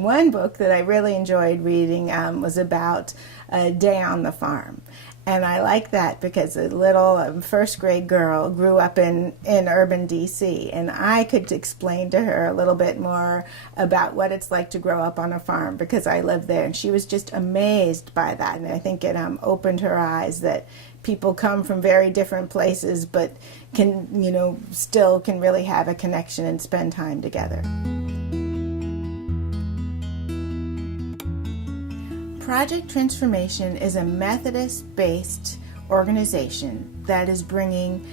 One book that I really enjoyed reading was about a day on the farm. And I like that because a little first grade girl grew up in urban DC, and I could explain to her a little bit more about what it's like to grow up on a farm because I lived there, and she was just amazed by that. And I think it opened her eyes that people come from very different places but still can really have a connection and spend time together. Project Transformation is a Methodist-based organization that is bringing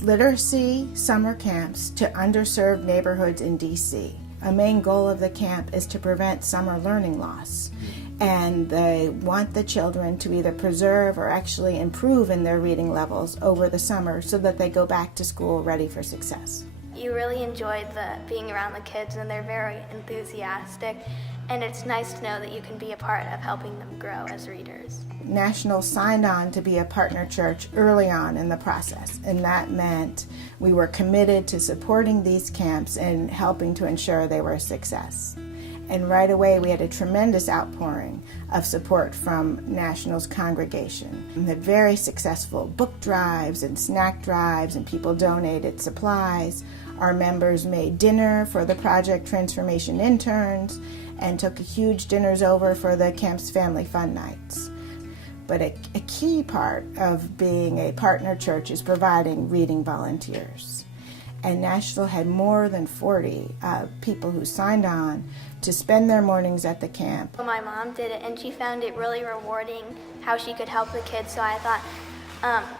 literacy summer camps to underserved neighborhoods in DC. A main goal of the camp is to prevent summer learning loss, and they want the children to either preserve or actually improve in their reading levels over the summer so that they go back to school ready for success. You really enjoyed being around the kids, and they're very enthusiastic, and it's nice to know that you can be a part of helping them grow as readers. National signed on to be a partner church early on in the process, and that meant we were committed to supporting these camps and helping to ensure they were a success. And right away we had a tremendous outpouring of support from National's congregation. We had very successful book drives and snack drives, and people donated supplies. Our members made dinner for the Project Transformation interns and took huge dinners over for the camp's family fun nights. But a key part of being a partner church is providing reading volunteers. And Nashville had more than 40 people who signed on to spend their mornings at the camp. My mom did it, and she found it really rewarding how she could help the kids, so I thought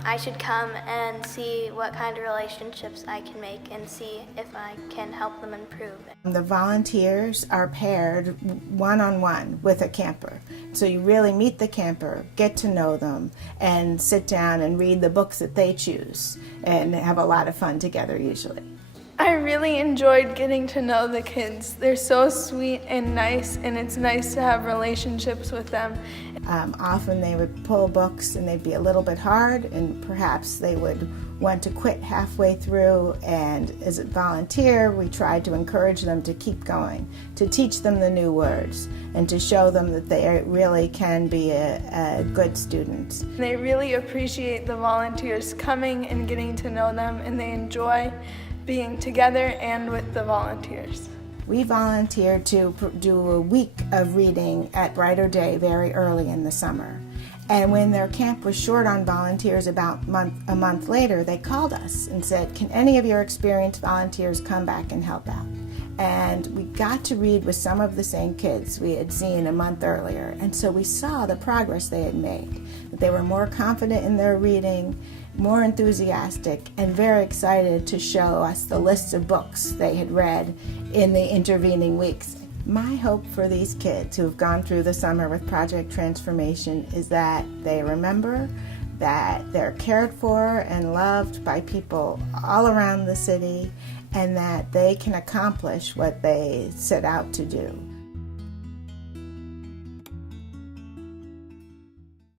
I should come and see what kind of relationships I can make and see if I can help them improve. The volunteers are paired one-on-one with a camper. So you really meet the camper, get to know them, and sit down and read the books that they choose and have a lot of fun together usually. I really enjoyed getting to know the kids. They're so sweet and nice, and it's nice to have relationships with them. Often they would pull books and they'd be a little bit hard, and perhaps they would want to quit halfway through, and as a volunteer we tried to encourage them to keep going, to teach them the new words, and to show them that they really can be a good student. They really appreciate the volunteers coming and getting to know them, and they enjoy being together and with the volunteers. We volunteered to do a week of reading at Brighter Day very early in the summer. And when their camp was short on volunteers about a month later, they called us and said, "Can any of your experienced volunteers come back and help out?" And we got to read with some of the same kids we had seen a month earlier. And so we saw the progress they had made, that they were more confident in their reading, more enthusiastic, and very excited to show us the lists of books they had read in the intervening weeks. My hope for these kids who have gone through the summer with Project Transformation is that they remember that they're cared for and loved by people all around the city, and that they can accomplish what they set out to do.